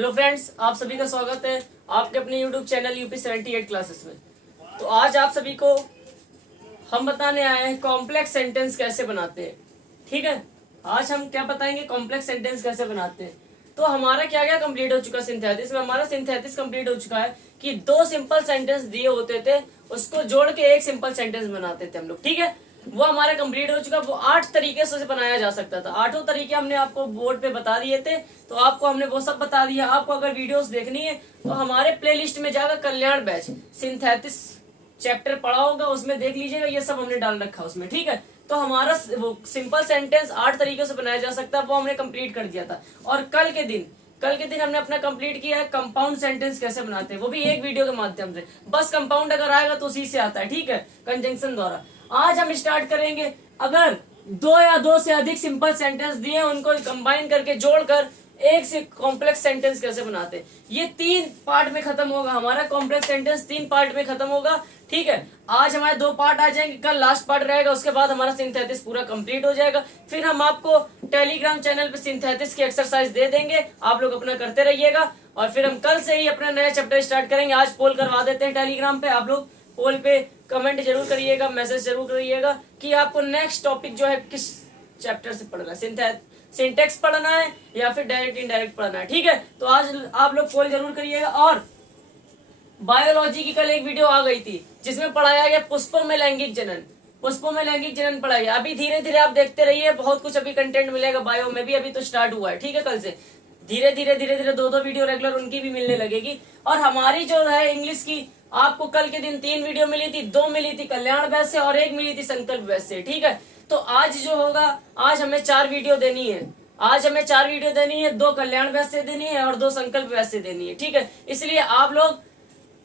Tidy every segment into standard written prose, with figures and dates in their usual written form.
Hello friends, आप सभी का स्वागत है आपके अपने यूट्यूब चैनल यूपी 78 क्लासेस में। तो आज आप सभी को हम बताने आए हैं कॉम्प्लेक्स सेंटेंस कैसे बनाते हैं। ठीक है, आज हम क्या बताएंगे, कॉम्प्लेक्स सेंटेंस कैसे बनाते हैं। तो हमारा क्या क्या कंप्लीट हो चुका है सिंथेसिस में। हमारा सिंथेसिस कंप्लीट हो चुका है कि दो सिंपल सेंटेंस दिए होते थे, उसको जोड़ के एक सिंपल सेंटेंस बनाते थे हम लोग। ठीक है, वो हमारा कंप्लीट हो चुका। वो 8 तरीके से बनाया जा सकता था। 8 तरीके हमने आपको बोर्ड पे बता दिए थे, तो आपको हमने वो सब बता दिया। आपको अगर वीडियोस देखनी है तो हमारे प्लेलिस्ट में जाकर कल्याण बैच सिंथेसिस चैप्टर पढ़ा होगा, उसमें देख लीजिएगा, ये सब हमने डाल रखा उसमें। ठीक है, तो हमारा वो सिंपल सेंटेंस 8 तरीके से बनाया जा सकता है, वो हमने कंप्लीट कर दिया था। और कल के दिन हमने अपना कंप्लीट किया है कंपाउंड सेंटेंस कैसे बनाते हैं, वो भी एक वीडियो के माध्यम से। बस कंपाउंड अगर आएगा तो उसी से आता है। ठीक है, कंजंक्शन द्वारा। आज हम स्टार्ट करेंगे, अगर दो या दो से अधिक सिंपल सेंटेंस दिए, उनको कंबाइन करके जोड़कर एक से कॉम्प्लेक्स सेंटेंस कैसे बनाते हैं। ये 3 पार्ट में खत्म होगा हमारा कॉम्प्लेक्स सेंटेंस, 3 पार्ट में खत्म होगा। ठीक है, आज हमारे 2 पार्ट आ जाएंगे, कल लास्ट पार्ट रहेगा, उसके बाद हमारा सिंथेसिस पूरा कंप्लीट हो जाएगा। फिर हम आपको टेलीग्राम चैनल पे सिंथेसिस की एक्सरसाइज दे देंगे, आप लोग अपना करते रहिएगा। और फिर हम कल से ही अपना नया चैप्टर स्टार्ट करेंगे। आज पोल करवा देते हैं टेलीग्राम पे, आप लोग पोल पे कमेंट जरूर करिएगा, मैसेज जरूर करिएगा कि आपको नेक्स्ट टॉपिक जो है किस चैप्टर से पढ़ना है, सिंटेक्स पढ़ना है या फिर डायरेक्ट इनडायरेक्ट पढ़ना है। ठीक है, तो आज आप लोग पोल जरूर करिएगा। और बायोलॉजी की कल एक वीडियो आ गई थी जिसमें पढ़ाया गया पुष्पों में लैंगिक जनन, पुष्पों में लैंगिक जनन पढ़ाया गया। अभी धीरे धीरे आप देखते रहिए, बहुत कुछ अभी कंटेंट मिलेगा बायो में भी, अभी तो स्टार्ट हुआ है। ठीक है, कल से धीरे धीरे 2 वीडियो रेगुलर उनकी भी मिलने लगेगी। और हमारी जो है इंग्लिश की, आपको कल के दिन 3 वीडियो मिली थी, 2 मिली थी कल्याण बैच से और 1 मिली थी संकल्प बैच से। ठीक है, तो आज जो होगा, आज हमें 4 वीडियो देनी है। आज हमें 4 वीडियो देनी है, 2 कल्याण बैच से देनी है और 2 संकल्प बैच से देनी है। ठीक है, इसलिए आप लोग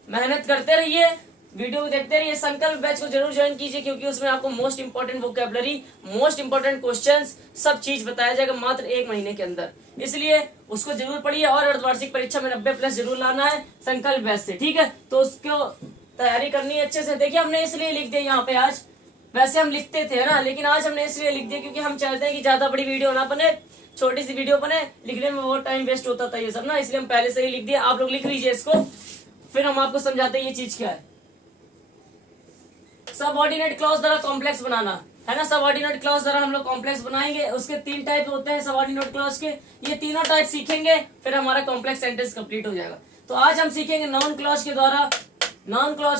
मेहनत करते रहिए, वीडियो को देखते रहिए। संकल्प बैच को जरूर ज्वाइन कीजिए, क्योंकि उसमें आपको most important vocabulary, most important questions, सब चीज बताया जाएगा मात्र 1 महीने के अंदर। इसलिए उसको जरूर पढ़िए और अर्धवार्षिक परीक्षा में 90+ जरूर लाना है संकल्प बैच से। ठीक है, तो उसको तैयारी करनी है अच्छे से। देखिए, हमने इसलिए लिख दिया यहाँ पे आज, वैसे हम लिखते थे ना, लेकिन आज हमने इसलिए लिख दिया क्योंकि हम चाहते हैं कि ज्यादा बड़ी वीडियो ना बने, छोटी सी वीडियो बने, लिखने में बहुत टाइम वेस्ट होता था ये सब ना, इसलिए हम पहले से ही लिख दिया। आप लोग लिख लीजिए इसको, फिर हम आपको समझाते हैं ये चीज क्या है। सबऑर्डिनेट क्लॉज द्वारा कॉम्प्लेक्स बनाना है ना, सबऑर्डिनेट क्लॉज द्वारा हम लोग कॉम्प्लेक्स बनाएंगे। उसके 3 टाइप होते हैं सबऑर्डिनेट क्लॉज के, ये तीनों टाइप सीखेंगे, फिर हमारा कॉम्प्लेक्स सेंटेंस कंप्लीट हो जाएगा। तो आज हम सीखेंगे नाउन क्लॉज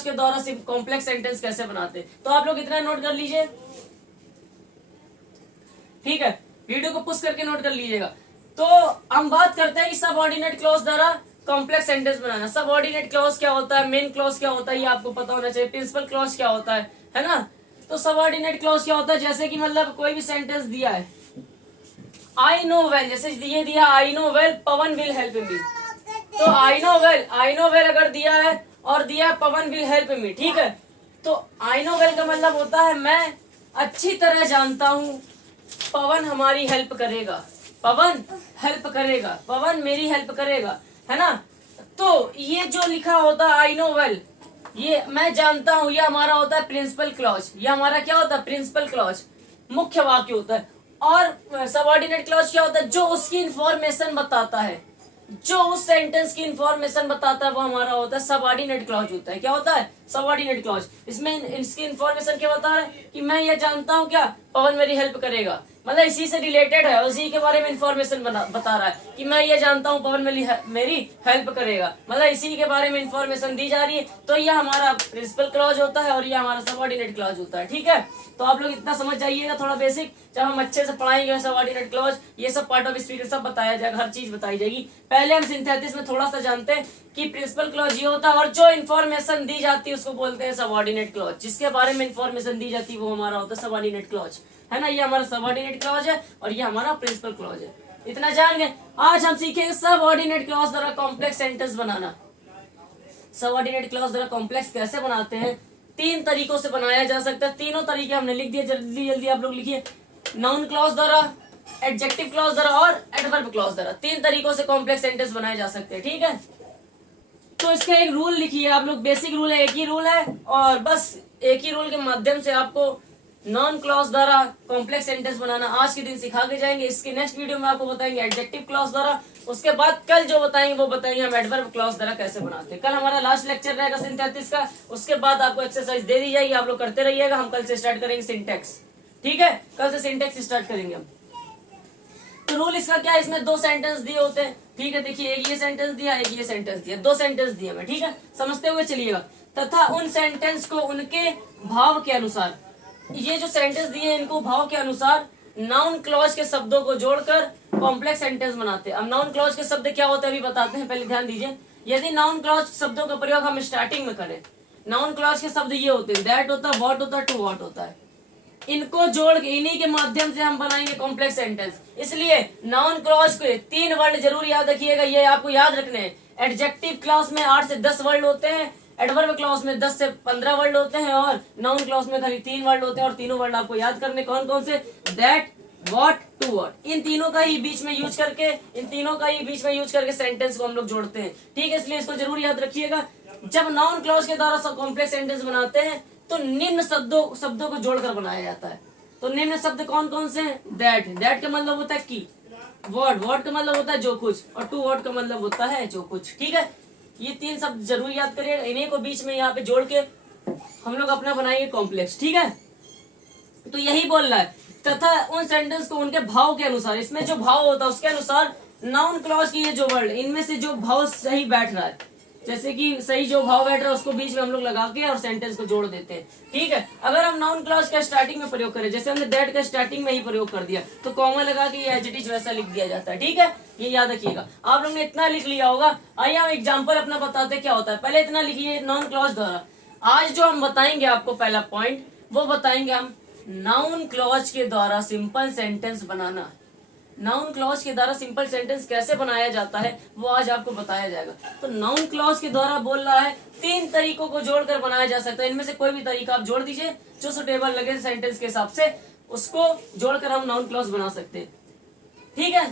के द्वारा सिर्फ कॉम्प्लेक्स सेंटेंस कैसे बनाते हैं। तो आप लोग इतना नोट कर लीजिए। ठीक है, वीडियो को पुश करके नोट कर लीजिएगा। तो हम बात करते हैं कि सबऑर्डिनेट क्लॉज द्वारा कॉम्प्लेक्स सेंटेंस बनाना। सबऑर्डिनेट क्लॉज क्या होता है, मेन क्लॉज क्या होता है, ये आपको पता होना चाहिए। प्रिंसिपल क्लॉज क्या होता है ना। तो सबऑर्डिनेट क्लॉज क्या होता है, जैसे कि मतलब कोई भी सेंटेंस दिया है, आई नो वेल, जैसे ये दिया I know well Pawan will help me, तो आई नो वेल अगर दिया है और दिया पवन विल हेल्प मी। ठीक है, तो आई नो वेल का मतलब होता है मैं अच्छी तरह जानता हूँ पवन हमारी हेल्प करेगा, पवन हेल्प करेगा, पवन मेरी हेल्प करेगा, है ना। तो ये जो लिखा होता है आई नो वेल, ये मैं जानता हूं, ये हमारा होता है प्रिंसिपल क्लॉज। ये हमारा क्या होता है, प्रिंसिपल क्लॉज, मुख्य वाक्य होता है। और सबऑर्डिनेट क्लॉज क्या होता है, जो उसकी इंफॉर्मेशन बताता है, जो उस सेंटेंस की इंफॉर्मेशन बताता है, वो हमारा होता है सबऑर्डिनेट क्लॉज होता है। क्या होता है, सबऑर्डिनेट क्लॉज। इसमें इसकी इंफॉर्मेशन क्या बता रहा है कि मैं ये जानता हूँ क्या, पवन मेरी हेल्प करेगा, मतलब इसी से रिलेटेड है, उसी के बारे में इंफॉर्मेशन बता रहा है कि मैं ये जानता हूँ पवन मेरी हेल्प करेगा, मतलब इसी के बारे में इंफॉर्मेशन दी जा रही है। तो ये हमारा प्रिंसिपल क्लॉज होता है और ये हमारा सबऑर्डिनेट क्लॉज होता है। ठीक है, तो आप लोग इतना समझ जाइएगा थोड़ा बेसिक, जब हम अच्छे से पढ़ाएंगे सबऑर्डिनेट क्लॉज, ये सब पार्ट ऑफ स्पीच सब बताया जाएगा, हर चीज बताई जाएगी। पहले हम सिंथेसिस में थोड़ा सा जानते हैं कि प्रिंसिपल क्लॉज ये होता है, और जो इन्फॉर्मेशन दी जाती है उसको बोलते हैं सबऑर्डिनेट क्लॉज। जिसके बारे में इन्फॉर्मेशन दी जाती है वो हमारा होता है सबऑर्डिनेट क्लॉज, है ना। ये हमारा सबऑर्डिनेट क्लॉज है और ये हमारा प्रिंसिपल क्लॉज है। इतना जान गए। आज हम सीखेंगे सबऑर्डिनेट क्लॉज द्वारा कॉम्प्लेक्स सेंटेंस बनाना। सबऑर्डिनेट क्लॉज द्वारा कॉम्प्लेक्स कैसे बनाते हैं, 3 तरीकों से बनाया जा सकता है। तीनों तरीके हमने लिख दिए, जल्दी जल्दी आप लोग लिखिए। नाउन क्लॉज द्वारा, एडजेक्टिव क्लॉज द्वारा और एडवर्ब क्लॉज द्वारा, 3 तरीकों से कॉम्प्लेक्स सेंटेंस बनाए जा सकते हैं। ठीक है, तो इसका एक रूल लिखिए आप लोग, बेसिक रूल है, एक ही रूल है, और बस एक ही रूल के माध्यम से आपको नॉन क्लॉज द्वारा कॉम्प्लेक्स सेंटेंस बनाना आज के दिन सिखा के जाएंगे। इसके नेक्स्ट वीडियो में आपको बताएंगे एडजेक्टिव क्लॉज द्वारा। उसके बाद कल जो बताएंगे वो बताएंगे हम एडवर्ब क्लॉज द्वारा कैसे बनाते हैं। कल हमारा लास्ट लेक्चर रहेगा सिंथेसिस का। उसके बाद आपको एक्सरसाइज दे दी जाएगी, आप लोग करते रहिएगा। हम कल से स्टार्ट करेंगे सिंटेक्स, ठीक है, कल से सिंटेक्स स्टार्ट करेंगे हम। तो रूल इसका क्या है, इसमें दो सेंटेंस दिए होते हैं, ठीक है। देखिए एक ये सेंटेंस दिया, एक ये सेंटेंस दिया, दो सेंटेंस दिए मैं, ठीक है, समझते हुए चलिएगा। तथा उन सेंटेंस को उनके भाव के अनुसार, ये जो सेंटेंस दिए हैं इनको भाव के अनुसार नाउन क्लॉज के शब्दों को जोड़कर कॉम्प्लेक्स सेंटेंस बनाते हैं। अब नाउन क्लॉज के शब्द क्या होते हैं अभी बताते हैं, पहले ध्यान दीजिए। यदि नाउन क्लॉज शब्दों का प्रयोग हम स्टार्टिंग में करें, नाउन क्लॉज के शब्द ये होते हैं, दैट होता है, व्हाट होता है, टू व्हाट होता है। इनको जोड़ के इन्हीं के माध्यम से हम बनाएंगे कॉम्प्लेक्स सेंटेंस। इसलिए नाउन क्लॉज के 3 वर्ड जरूर याद रखिएगा, ये आपको याद रखने हैं। एडजेक्टिव क्लॉज में 8 से 10 वर्ड होते हैं, एडवर्ब क्लॉज में 10 से 15 वर्ड होते हैं, और नाउन क्लॉज में खाली 3 वर्ड होते हैं। और तीनों वर्ड आपको याद करने कौन कौन से, दैट, व्हाट, टू व्हाट। इन तीनों का ही बीच में यूज करके सेंटेंस को हम लोग जोड़ते हैं, ठीक है। इसलिए इसको जरूर याद रखिएगा। जब नाउन क्लॉज के द्वारा कॉम्प्लेक्स सेंटेंस बनाते हैं तो निम्न शब्दों को जोड़कर बनाया जाता है। तो निम्न शब्द कौन कौन से हैं, दैट का मतलब होता है की, व्हाट का मतलब होता है जो कुछ, और टू व्हाट का मतलब होता है जो कुछ, ठीक है। ये 3 शब्द जरूर याद करिएगा। इन्हीं को बीच में यहाँ पे जोड़ के हम लोग अपना बनाएंगे कॉम्प्लेक्स, ठीक है। तो यही बोल रहा है, तथा उन सेंटेंस को उनके भाव के अनुसार, इसमें जो भाव होता है उसके अनुसार नाउन क्लॉज की ये जो वर्ड, इनमें से जो भाव सही बैठ रहा है, जैसे कि सही जो भाव बैठ रहा है उसको बीच में हम लोग लगा के और सेंटेंस को जोड़ देते हैं, ठीक है। अगर हम नाउन क्लॉज का स्टार्टिंग में प्रयोग करें, जैसे हमने दैट का स्टार्टिंग में ही प्रयोग कर दिया, तो कॉमा लगा के ये एज इट इज वैसा लिख दिया जाता है, ठीक है। ये याद रखिएगा। आप लोग ने इतना लिख लिया होगा। आइए हम एग्जाम्पल अपना बताते क्या होता है। पहले इतना लिखिए नाउन क्लॉज द्वारा। आज जो हम बताएंगे आपको पहला पॉइंट, वो बताएंगे हम नाउन क्लॉज के द्वारा सिंपल सेंटेंस बनाना। नाउन क्लॉज के द्वारा सिंपल सेंटेंस कैसे बनाया जाता है वो आज आपको बताया जाएगा। तो नाउन क्लॉज के द्वारा बोल रहा है 3 तरीकों को जोड़कर बनाया जा सकता है। इनमें से कोई भी तरीका आप जोड़ दीजिए जो सुटेबल लगे सेंटेंस के हिसाब से, उसको जोड़कर हम नाउन क्लॉज बना सकते हैं, ठीक है।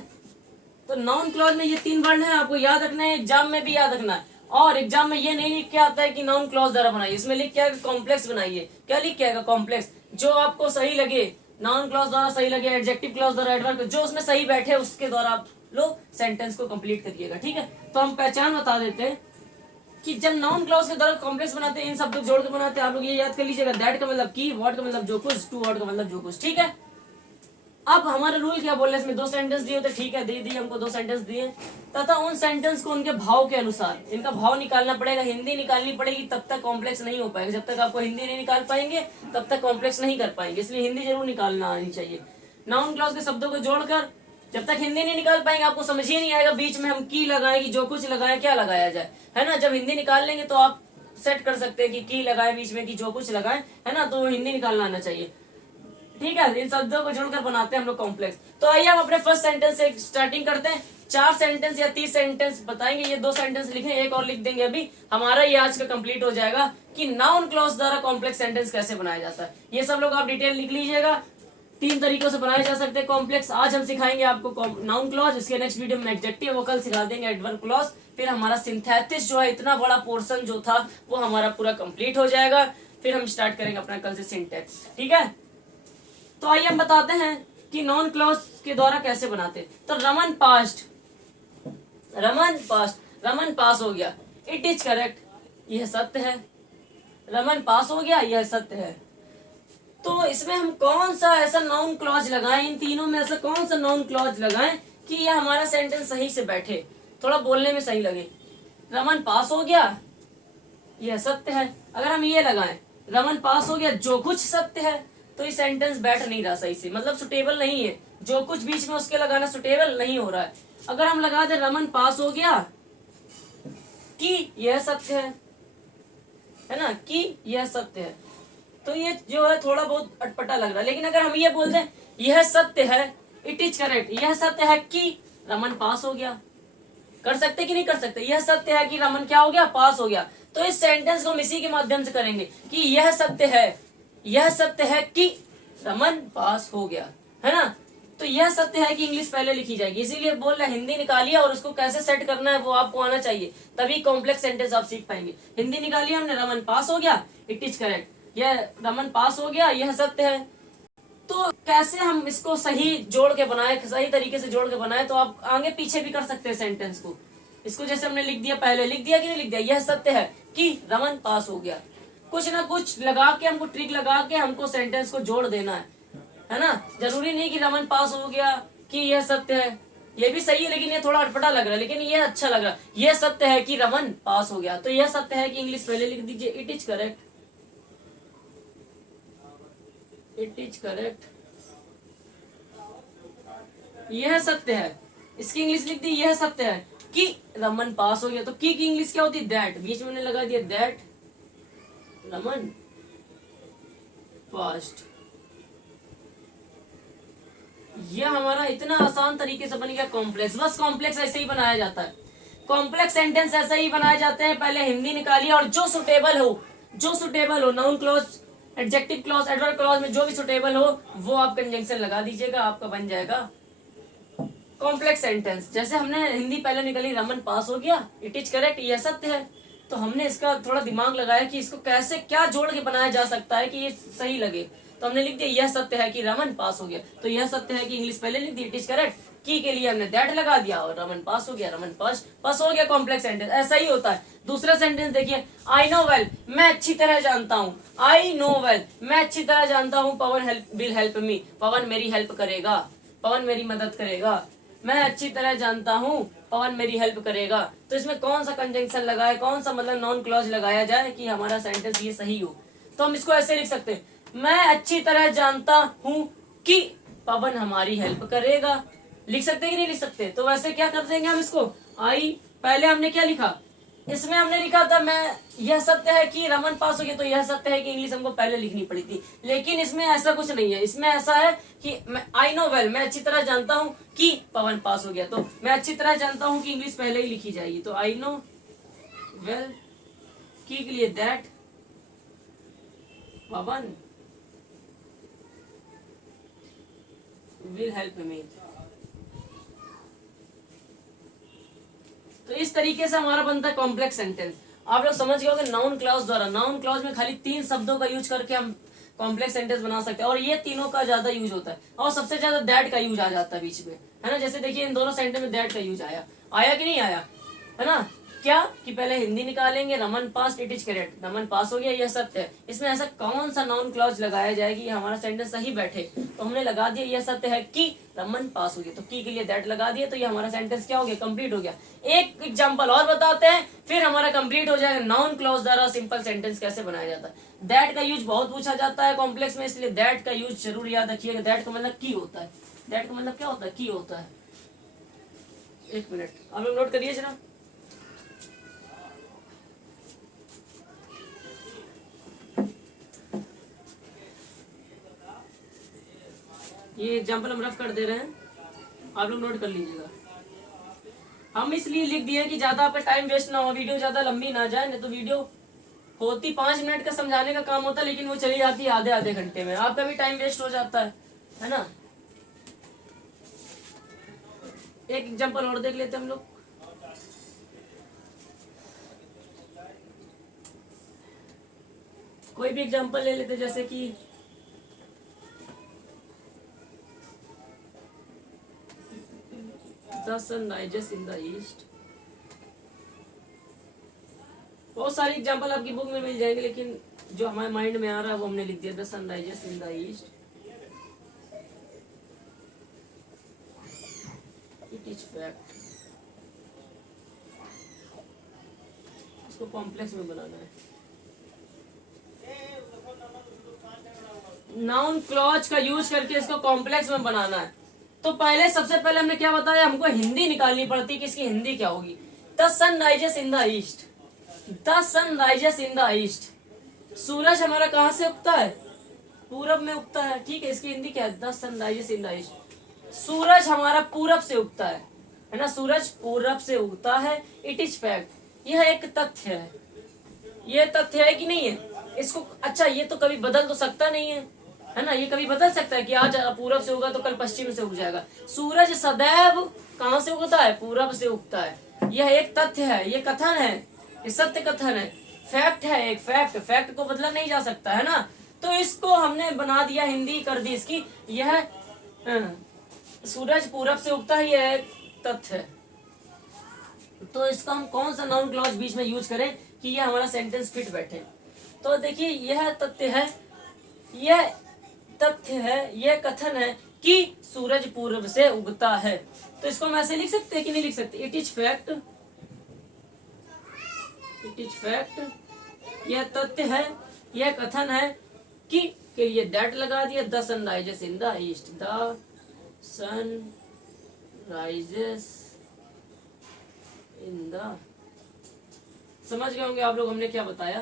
तो नाउन क्लॉज में ये 3 वर्ड है, आपको याद रखना है, एग्जाम में भी याद रखना है। और एग्जाम में ये नहीं लिख के आता है कि नाउन क्लॉज द्वारा बनाइए, इसमें लिख के आएगा कॉम्प्लेक्स बनाइए। क्या लिख के आएगा, कॉम्प्लेक्स। जो आपको सही लगे, नाउन क्लॉज द्वारा सही लगे, एडजेक्टिव क्लॉज द्वारा, एडवर्ब, जो उसमें सही बैठे उसके द्वारा आप लोग सेंटेंस को कंप्लीट करिएगा, ठीक है। तो हम पहचान बता देते हैं कि जब नाउन क्लॉज के द्वारा कॉम्प्लेक्स बनाते हैं, इन शब्दों को जोड़ के बनाते हैं, आप लोग ये याद कर लीजिएगा, दैट का मतलब की, व्हाट का मतलब जो कुछ, टू व्हाट का मतलब जो कुछ, ठीक है। अब हमारा रूल क्या बोल रहे हैं, इसमें 2 सेंटेंस दिए होते, ठीक है, दे दिए हमको 2 सेंटेंस दिए। तथा उन सेंटेंस को उनके भाव के अनुसार, इनका भाव निकालना पड़ेगा, हिंदी निकालनी पड़ेगी, तब तक कॉम्प्लेक्स नहीं हो पाएगा। जब तक आपको हिंदी नहीं निकाल पाएंगे तब तक कॉम्प्लेक्स नहीं कर पाएंगे, इसलिए हिंदी जरूर निकालना आनी चाहिए। नाउन क्लॉज के शब्दों को जोड़कर, जब तक हिंदी नहीं निकाल पाएंगे आपको समझ ही नहीं आएगा बीच में हम की लगाएं कि जो कुछ लगाएं, क्या लगाया जाए, है ना। जब हिंदी निकाल लेंगे तो आप सेट कर सकते हैं कि की लगाए बीच में, कि जो कुछ लगाएं, है ना। तो हिंदी निकालना आना चाहिए, ठीक है। इन शब्दों को जोड़कर बनाते हैं हम लोग कॉम्प्लेक्स। तो आइए हम अपने फर्स्ट सेंटेंस से स्टार्टिंग करते हैं। 4 सेंटेंस या 30 सेंटेंस बताएंगे। ये 2 सेंटेंस लिखे, एक और लिख देंगे अभी, हमारा ये आज का कंप्लीट हो जाएगा कि नाउन क्लॉज द्वारा कॉम्प्लेक्स सेंटेंस कैसे बनाया जाता है। ये सब लोग आप डिटेल लिख लीजिएगा। 3 तरीकों से बनाए जा सकते हैं कॉम्प्लेक्स। आज हम सिखाएंगे आपको नाउन क्लॉज, इसके नेक्स्ट वीडियो में एडजेक्टिव, वो कल सिखा देंगे एडवर्ब क्लॉज। फिर हमारा सिंथेसिस जो है, इतना बड़ा पोर्शन जो था वो हमारा पूरा कंप्लीट हो जाएगा। फिर हम स्टार्ट करेंगे अपना कल से सिंटेक्स, ठीक है। तो आइए हम बताते हैं कि नाउन क्लॉज के द्वारा कैसे बनाते हैं। तो रमन पास हो गया, इट इज करेक्ट, यह सत्य है। रमन पास हो गया, यह सत्य है। तो इसमें हम कौन सा ऐसा नाउन क्लॉज लगाएं, इन तीनों में ऐसा कौन सा नाउन क्लॉज लगाएं कि यह हमारा सेंटेंस सही से बैठे, थोड़ा बोलने में सही लगे। रमन पास हो गया, यह सत्य है। अगर हम ये लगाएं, रमन पास हो गया, जो कुछ सत्य है, तो ये सेंटेंस बैठ नहीं रहा सही से, मतलब सुटेबल नहीं है। जो कुछ बीच में उसके लगाना सुटेबल नहीं हो रहा है। अगर हम लगा दे रमन पास हो गया कि यह सत्य है ना, कि यह सत्य है, तो ये जो है थोड़ा बहुत अटपटा लग रहा है। लेकिन अगर हम ये बोल दें यह सत्य है, इट इज करेक्ट, यह सत्य है कि रमन पास हो गया, कर सकते कि नहीं कर सकते। यह सत्य है कि रमन क्या हो गया, पास हो गया। तो इस सेंटेंस को हम इसी के माध्यम से करेंगे कि यह सत्य है कि रमन पास हो गया, है ना। तो यह सत्य है कि इंग्लिश पहले लिखी जाएगी, इसीलिए बोल रहे हिंदी निकालिए और उसको कैसे सेट करना है वो आपको आना चाहिए, तभी कॉम्प्लेक्स सेंटेंस आप सीख पाएंगे। हिंदी निकालिए हमने, रमन पास हो गया, इट इज करेक्ट, यह रमन पास हो गया, यह सत्य है। तो कैसे हम इसको सही जोड़ के बनाए, सही तरीके से जोड़ के बनाए, तो आप आगे पीछे भी कर सकते हैं सेंटेंस को। इसको जैसे हमने लिख दिया, पहले लिख दिया कि नहीं लिख दिया, यह सत्य है कि रमन पास हो गया। कुछ ना कुछ लगा के, हमको ट्रिक लगा के हमको सेंटेंस को जोड़ देना है ना। जरूरी नहीं कि रमन पास हो गया कि यह सत्य है, ये भी सही है लेकिन ये थोड़ा अटपटा लग रहा है, लेकिन ये अच्छा लग रहा है। यह सत्य है कि रमन पास हो गया, तो यह सत्य है कि इंग्लिश पहले लिख दीजिए, it is correct, it is correct, यह सत्य है। इसकी इंग्लिश लिख दी, यह सत्य है कि रमन पास हो गया। तो की इंग्लिश क्या होती है, दैट, बीच में लगा दिया दैट रमन पास्ट। यह हमारा इतना आसान तरीके से बन गया कॉम्प्लेक्स। बस कॉम्प्लेक्स ऐसे ही बनाया जाता है, कॉम्प्लेक्स सेंटेंस ऐसे ही बनाए जाते हैं। पहले हिंदी निकालिए और जो सुटेबल हो, जो सुटेबल हो, noun clause, adjective clause, adverb clause में जो भी सुटेबल हो वो आप कंजंक्शन लगा दीजिएगा, आपका बन जाएगा कॉम्प्लेक्स सेंटेंस। जैसे हमने हिंदी पहले निकाली, रमन पास हो गया, इट इज करेक्ट, यह सत्य है। तो हमने इसका थोड़ा दिमाग लगाया कि इसको कैसे क्या जोड़ के बनाया जा सकता है कि ये सही लगे। तो हमने लिख दिया यह सत्य है कि रमन पास हो गया। तो यह सत्य है कि इंग्लिश पहले लिख दी, इट इज करेक्ट, की के लिए हमने दैट लगा दिया और रमन पास हो गया, रमन पास हो गया। कॉम्प्लेक्स सेंटेंस ऐसा ही होता है। दूसरा सेंटेंस देखिए, आई नो वेल, मैं अच्छी तरह जानता हूँ, आई नो वेल, मैं अच्छी तरह जानता हूँ, पवन विल हेल्प मी, पवन मेरी हेल्प करेगा, पवन मेरी मदद करेगा। मैं अच्छी तरह जानता हूँ, पवन मेरी हेल्प करेगा। तो इसमें कौन सा कंजंक्शन लगाए, कौन सा मतलब नॉन क्लॉज लगाया जाए कि हमारा सेंटेंस ये सही हो। तो हम इसको ऐसे लिख सकते हैं, मैं अच्छी तरह जानता हूँ कि पवन हमारी हेल्प करेगा। लिख सकते कि नहीं लिख सकते। तो वैसे क्या कर देंगे हम इसको, आई, पहले हमने क्या लिखा, इसमें हमने लिखा था मैं, यह सत्य है कि रमन पास हो गया, तो यह सत्य है कि इंग्लिश हमको पहले लिखनी पड़ी थी। लेकिन इसमें ऐसा कुछ नहीं है, इसमें ऐसा है कि मैं आई नो वेल, मैं अच्छी तरह जानता हूँ कि पवन पास हो गया। तो मैं अच्छी तरह जानता हूँ कि इंग्लिश पहले ही लिखी जाएगी। तो आई नो वेल, की के लिए that Pawan will help me. तो इस तरीके से हमारा बनता है कॉम्प्लेक्स सेंटेंस। आप लोग समझ गए होंगे नाउन क्लॉज द्वारा, नाउन क्लॉज में खाली 3 शब्दों का यूज करके हम कॉम्प्लेक्स सेंटेंस बना सकते हैं, और ये तीनों का ज्यादा यूज होता है, और सबसे ज्यादा दैट का यूज आ जाता है बीच में, है ना। जैसे देखिए इन दोनों सेंटेंस में दैट का यूज आया, आया कि नहीं आया, है ना। क्या कि पहले हिंदी निकालेंगे, रमन पास, इट इज करेक्ट, रमन पास हो गया, यह सत्य है। इसमें ऐसा कौन सा नाउन क्लॉज लगाया जाए कि हमारा सेंटेंस सही बैठे। तो हमने लगा दिया यह सत्य है कि रमन पास हो गया, तो की के लिए दैट लगा दिया, तो ये हमारा सेंटेंस क्या हो गया, कंप्लीट हो गया। एक एग्जांपल और बताते हैं, फिर हमारा कंप्लीट हो जाएगा नाउन क्लॉज द्वारा सिंपल सेंटेंस कैसे बनाया जाता है। दैट का यूज बहुत पूछा जाता है कॉम्प्लेक्स में, इसलिए दैट का यूज जरूर याद रखिएगा। दैट का मतलब की होता है, दैट का मतलब क्या होता है, की होता है। एक मिनट आप लोग नोट करिए जरा। ये एग्जाम्पल हम रफ कर दे रहे हैं, आप लोग नोट कर लीजिएगा। हम इसलिए लिख दिए कि ज्यादा आपका टाइम वेस्ट ना हो, वीडियो ज्यादा लंबी ना जाए, नहीं तो वीडियो होती 5 मिनट का समझाने का काम होता है, लेकिन वो चली जाती है आधे आधे घंटे में, आपका भी टाइम वेस्ट हो जाता है ना। एक एग्जाम्पल और देख लेते हैं हम लोग। कोई भी एग्जाम्पल ले लेते, जैसे कि The sun rises in the east। बहुत सारे एग्जाम्पल आपकी बुक में मिल जाएंगे, लेकिन जो हमारे माइंड में आ रहा है वो हमने लिख दिया, the sun rises in the east, it is fact. इसको कॉम्प्लेक्स में बनाना है। नाउन क्लॉज का यूज करके इसको कॉम्प्लेक्स में बनाना है। तो पहले सबसे पहले हमने क्या बताया, हमको हिंदी निकालनी पड़ती कि इसकी हिंदी क्या होगी। The sun rises in the east, the sun rises in the east. सूरज हमारा कहाँ से उगता है, पूरब में उगता है, ठीक है। इसकी हिंदी क्या है, the sun rises in the east. सूरज हमारा पूरब से उगता है ना, सूरज पूरब से उगता है, इट इज फैक्ट। यह एक तथ्य है, ये तथ्य है कि नहीं है इसको। अच्छा ये तो कभी बदल तो सकता नहीं है ना, ये कभी बदल सकता है कि आज पूरब से उगा तो कल पश्चिम से उग जाएगा। सूरज सदैव कहाँ से उगता है, पूरब से उगता है। यह एक तथ्य है, ये कथन है, ये सत्य कथन है, फैक्ट है, एक फैक्ट, फैक्ट को बदला नहीं जा सकता है ना। तो इसको हमने बना दिया, हिंदी कर दी इसकी, यह सूरज पूरब से उगता है, यह एक तथ्य है। तो इसका हम कौन सा नाउन क्लॉज बीच में यूज करें कि यह हमारा सेंटेंस फिट बैठे? तो देखिए यह तथ्य है, यह तथ्य है, यह कथन है कि सूरज पूर्व से उगता है। तो इसको हम ऐसे लिख सकते हैं कि नहीं लिख सकते? It is fact, it is fact, यह तथ्य है, यह कथन है कि, के लिए दैट लगा दिया, the sun rises in the east, the sun rises in the, समझ गए होंगे आप लोग हमने क्या बताया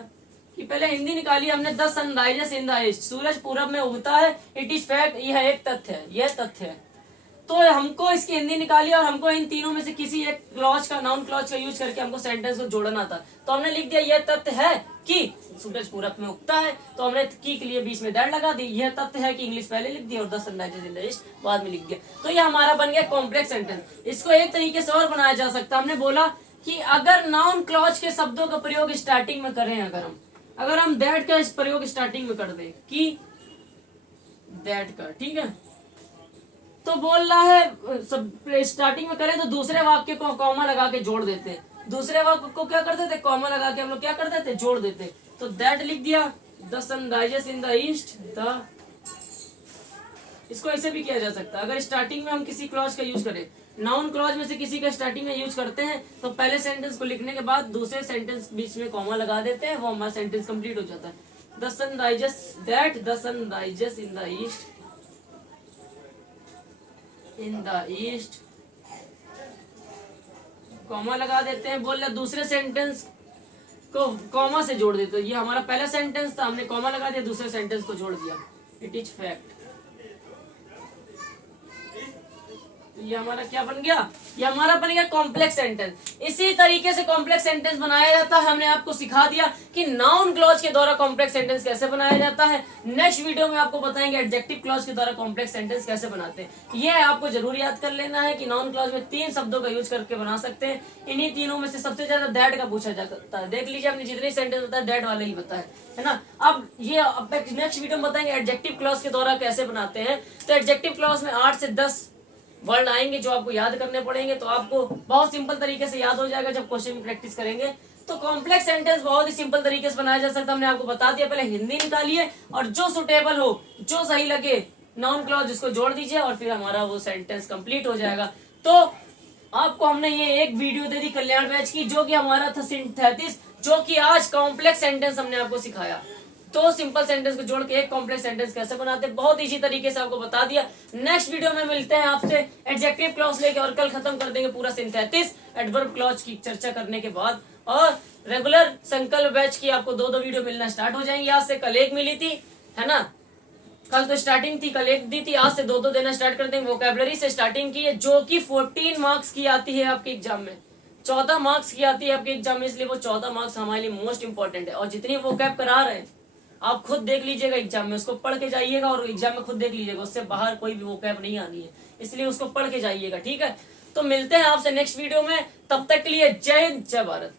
कि पहले हिंदी निकाली हमने, the sun rises in the east, सूरज पूरब में उगता है, इट इज फैक्ट, यह एक तथ्य है, यह तथ्य है। तो हमको इसकी हिंदी निकाली और हमको इन तीनों में से किसी एक क्लॉज का, नाउन क्लॉज का यूज करके हमको सेंटेंस को जोड़ना था। तो हमने लिख दिया यह तथ्य है कि सूरज पूरब में उगता है, तो हमने की के लिए बीच में दैट लगा दी, यह तथ्य है कि इंग्लिश पहले लिख दिया और the sun rises in the east बाद में लिख दिया। तो ये हमारा बन गया कॉम्प्लेक्स सेंटेंस। इसको एक तरीके से और बनाया जा सकता है, हमने बोला कि अगर नाउन क्लॉज के शब्दों का प्रयोग स्टार्टिंग में करें, अगर हम दैट का प्रयोग स्टार्टिंग में कर दें कि दैट का, ठीक है, तो बोल रहा है सब स्टार्टिंग में करें तो दूसरे वाक्य को कॉमा लगा के जोड़ देते, दूसरे वाक्य को क्या कर देते, कॉमा लगा के हम लोग क्या कर देते, जोड़ देते। तो दैट लिख दिया, the sun rises in the east, the, इसको ऐसे भी किया जा सकता है। अगर स्टार्टिंग में हम किसी क्लॉज का यूज करें, नाउन क्लॉज में से किसी का स्टार्टिंग में यूज करते हैं, तो पहले सेंटेंस को लिखने के बाद दूसरे सेंटेंस बीच में कॉमा लगा देते हैं, वो हमारा सेंटेंस कंप्लीट हो जाता है। The sun rises, that the sun rises in the east, in the east, comma लगा देते हैं, बोल रहे दूसरे सेंटेंस को कॉमा से जोड़ देते। ये हमारा पहला सेंटेंस था, हमने कॉमा लगा दिया, दूसरे सेंटेंस को जोड़ दिया, इट इज फैक्ट। ये हमारा क्या बन गया, ये हमारा बन गया कॉम्प्लेक्स सेंटेंस। इसी तरीके से कॉम्प्लेक्स सेंटेंस बनाया जाता है। हमने आपको सिखा दिया कि नाउन क्लॉज के द्वारा कॉम्प्लेक्स सेंटेंस कैसे बनाया जाता है। नेक्स्ट वीडियो में आपको बताएंगे एडजेक्टिव क्लॉज के द्वारा कॉम्प्लेक्स सेंटेंस कैसे बनाते हैं। ये आपको जरूर याद कर लेना है कि नाउन क्लॉज में 3 शब्दों का यूज करके बना सकते हैं। इन्हीं तीनों में से सबसे ज्यादा दैट का पूछा जाता है। देख लीजिए आपने जितने सेंटेंस बताया दैट वाले ही बताए, है ना। अब ये नेक्स्ट वीडियो में बताएंगे एडजेक्टिव क्लॉज के द्वारा कैसे बनाते हैं। तो एडजेक्टिव क्लॉज में 8 से 10 वर्ड आएंगे जो आपको याद करने पड़ेंगे, तो आपको बहुत सिंपल तरीके से याद हो जाएगा जब क्वेश्चन की प्रैक्टिस करेंगे। तो कॉम्प्लेक्स सेंटेंस बहुत ही सिंपल तरीके से बनाया जा सकता है। हमने आपको बता दिया, पहले हिंदी निकालिए और जो सुटेबल हो, जो सही लगे नाउन क्लॉज उसको जोड़ दीजिए और फिर हमारा वो सेंटेंस कंप्लीट हो जाएगा। तो आपको हमने ये एक वीडियो दे दी कल्याण बैच की, जो कि हमारा था 33, जो कि आज कॉम्प्लेक्स सेंटेंस हमने आपको सिखाया। तो सिंपल सेंटेंस को जोड़ के एक कॉम्प्लेक्स सेंटेंस कैसे बनाते हैं, बहुत इजी तरीके से आपको बता दिया। नेक्स्ट वीडियो में मिलते हैं आपसे एडजेक्टिव क्लॉज लेके, और कल खत्म कर देंगे पूरा 33 एडवर्ब क्लॉज की चर्चा करने के बाद। और रेगुलर संकल्प बैच की आपको 2-2 वीडियो मिलना स्टार्ट हो जाएंगी। आज से कल एक मिली थी, है ना, कल तो स्टार्टिंग थी, कल एक दी थी, आज से 2-2 देना स्टार्ट कर देंगे। वोकैबुलरी से स्टार्टिंग की है, जो कि 14 मार्क्स की आती है आपके एग्जाम में, 14 मार्क्स की आती है आपके एग्जाम में, इसलिए वो 14 मार्क्स हमारे लिए मोस्ट इंपॉर्टेंट है। और जितनी वोकैब करा रहे हैं आप खुद देख लीजिएगा एग्जाम में, उसको पढ़ के जाइएगा और एग्जाम में खुद देख लीजिएगा, उससे बाहर कोई भी वोकैब नहीं आनी है, इसलिए उसको पढ़ के जाइएगा, ठीक है। तो मिलते हैं आपसे नेक्स्ट वीडियो में, तब तक के लिए जय हिंद, जय भारत।